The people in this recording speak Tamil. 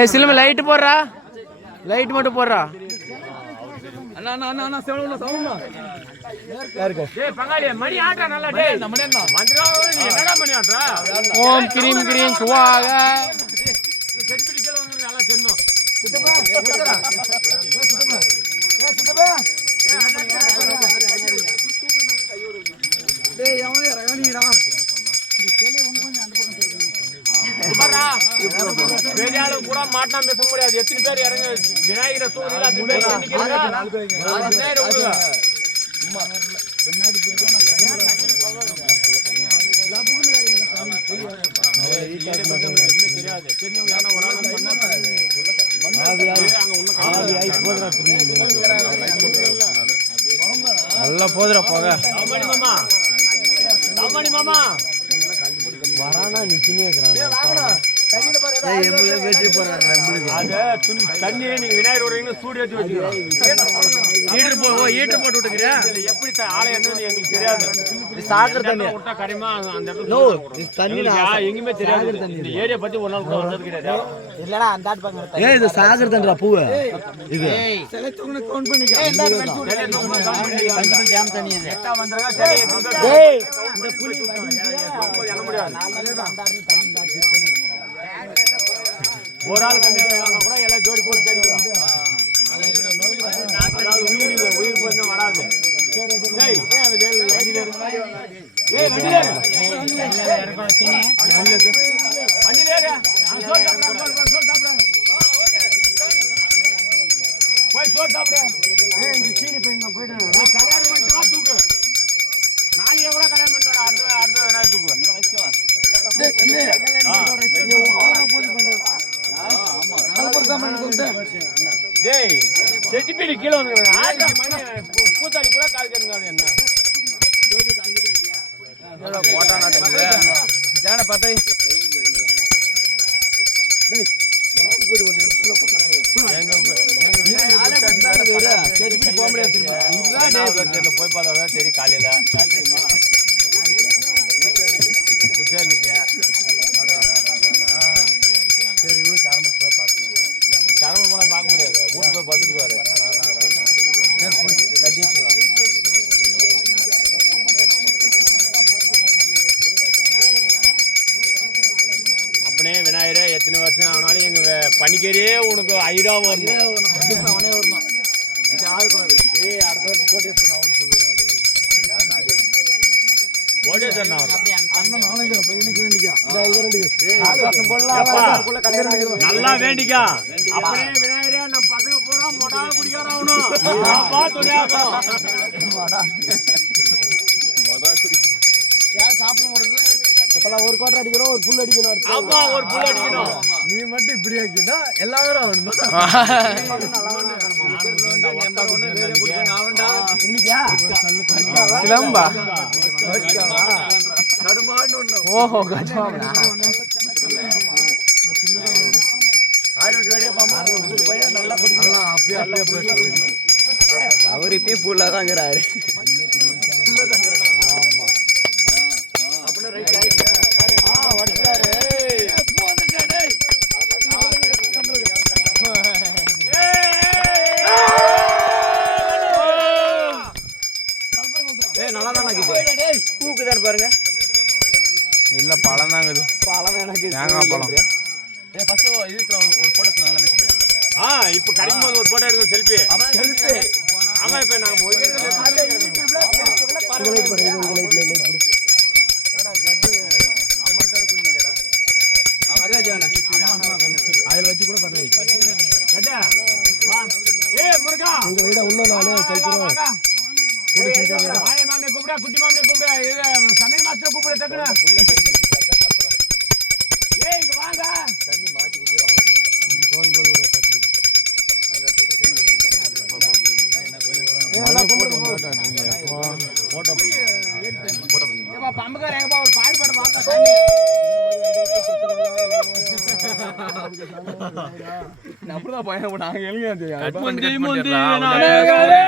ஏய் சிலம்பு லைட் போடுறா, லைட் மட்டும் போடுறா. அண்ணா அண்ணா அண்ணா அண்ணா செவல சவுண்டா யாருக்கு டேய் பங்காளி மணி ஆட்றா நல்லா டேய் நம்ம என்ன மந்திரா நீ என்னடா மணி ஆட்றா ஓம் கிரீம் கிரீம் சுவாக கெடிபிடி கேள வந்து நல்லா தென்னோ சித்தப்பா சித்தப்பா சித்தப்பா டேய் அவனே ரகணிடா கேலே ஒண்ணு கொஞ்சம் அந்த பக்கம் திருப்பணும் பாறா வேலையாள கூட மாட்டா பேச முடியாது எத்தனை பேர் இறங்க விநாயகரை தூக்குறீங்க அது பேர் நிக்கிறீங்க விநாயகர் விடுங்க அம்மா பின்னாடி புடிச்சோனா லப்புக்குன்னு வேறீங்க சாமி தெரியாது தெரிஞ்சவங்க யாரா ஒரு ஆள் பண்ணா ஆவி போடுறா நல்லா போதுடா போக. தாமணி மாமா வரானா நிச்சினே இருக்கறான். தண்ணில பாரு ஏய் எம்பளே பேசி போறாரு நம்மளுக்கு அது தண்ணி நீங்க விநாயகர் வரீங்க சூடு ஏத்தி வச்சிரலாம் ஈட்டர் போட்டு விட்டுக்கறியா? இதுல எப்படி ஆளை என்னன்னு எங்களுக்கு தெரியாது. இது சாகர் தண்ணி விட்டா கரிமா அந்த இடத்துல நோ இது தண்ணில எங்கயுமே தெரியாது. இந்த ஏரியா பத்தி ஒரு நாள் கூட வந்தது கிடையாது. இல்லடா அந்த ஆட் பாங்க ஏய் இது சாகர் தண்ணிடா பூவே இது செலக்ட் உன கவுண்ட் பண்ணிக்க ஏய் இந்த தண்ணி ஜாம் தண்ணி இது எட்டா வந்தறங்க சரி டேய் இந்த புளி எண்ண முடியாது. அந்த தண்ணி தான் செக் பண்ணி ஒரு ஆள் கம்மியா கூட எல்லாம் ஜோடி போட்டு தெரியும். அதாவது உயிர் போய் வராது. டேய் அந்த வேல லைட்ல இருக்கு. ஏய் வண்டில இறங்க சீனி வண்டில ஏறு. நான் சோறு சாப்பிடுறேன். போய் சோறு சாப்பிடு. ஏய் இந்த சீனி போய் நான் போய்டேன். நீ கல்யாணம் பண்ணிட்டு வா தூக்கு. நாளைக்கு கூட கல்யாணம் பண்ணிட்டடா. அடுத்த நாள் தூக்கு. டேய் நீ ஓவரா போய் பண்றடா. ஆமா கல்பர் கமெண்ட் கொடுத்து டேய் செட்டிபிடி கீழ வந்துங்க. ஆட்டா மணி பூத்தாடி கூட கால் கேட்காது என்ன. ஏதோ போட்டா நாட்டுது. ஜான பாத்தை டேய் போய் ஒரு நிமிஷத்துல போட்டாங்க. எங்க நாளே பண்றாரு வேற செட்டிபிடி போக முடியாது திரும்ப. இல்ல போய் பார்த்தா சரி காலையில. தெரியுமா? புச்சேனிங்க. சரி இவரு கரம்பு போய் பார்க்கணும். கரம்பு போனா பார்க்க முடியாது. ஊருக்கு போய் பார்த்துட்டு வர. அப்படியே விநாயகரே எத்தனை வருஷம் ஆனாலும் எங்க பனிக்கரியே உனக்கு 5 ரூபா வரணும். அவனே வரணும். இது ஆகக்கூடாது. ஏய் அடுத்த வருஷம் கோட்டேஸ்வரன் அவனு சொல்லுறாரு. கோட்டேஸ்வரன் அண்ணன் நாளைக்கு பையனுக்கு வேண்டிக்கா. இந்த ரெண்டு 4 வருஷம் போடலாம். நல்லா வேண்டிக்கா. அப்படியே விநாயகரே நம்ம பசங்க போறோம் மொடா குடிக்காரன் அவனும். அப்பா துணியா மொடா குடி. யார் சாப்பிட முடியுது? இப்பலாம் ஒரு கோட்டை அடிக்கிறோம் ஒரு புல் அடிக்கணும் அடுத்து. ஆமா ஒரு புல் அடிக்கணும். நீ மட்டும் இப்படி ஆக்கிட்டா எல்லாரும் ஆவணுமா? சிலம்பா நடுமாடு ஒண்ணு. ஓஹோ கஜாமனா நல்லா குடிக்கலாம். அப்படியே அவர் இப்பயும் புல்லா தான் இருக்கிறாரு. ஆமா அப்படியே ரைட் ஆயிடுச்சு. வடிச்சாரு. நல்லா தான் பூக்குதான் பாருங்க. இல்ல பழம் தாங்க இது. பழம் எனக்கு தேங்காய் பழம். ஃபர்ஸ்ட் இதுக்கு ஒரு போட்டோ நல்லா மெசேஜ். இப்போ கரெக்ட் ஒரு போட்டோ எடுக்கணும் செல்ஃபி. செல்ஃபி. ஆமா இப்போ நாம ஒய்யல பாருங்க லைட் போடு. இது லைட் போடு. எடா கட்டு அம்மன் சார் குளிங்கடா. அம்மா ஜான அதுல வச்சு கூட பண்ணு. கட்டா வா. ஏய் முருகா உங்க வீட உள்ள நாளே கல்புறோம். கூடி செஞ்சாங்க. ஆயே மாமே கூப்பிடா குட்டி மாமே கூப்பிடா. இது சமையல் மாஸ்டர் கூப்பிடு டக்குனு. ஏய் இங்க வாங்க. தண்ணி மாத்தி குடிச்சு வாங்க. போன் போடு ஒரு 10. எல்லாம் போட்டோ போட்டோ ஏப்பா பம்பகார எங்கப்பா ஒரு பாடி பாட பார்த்தா சாமி. அப்படிதான் பையன் நாங்க எழுங்க கட் பண்ணி விநாயகரே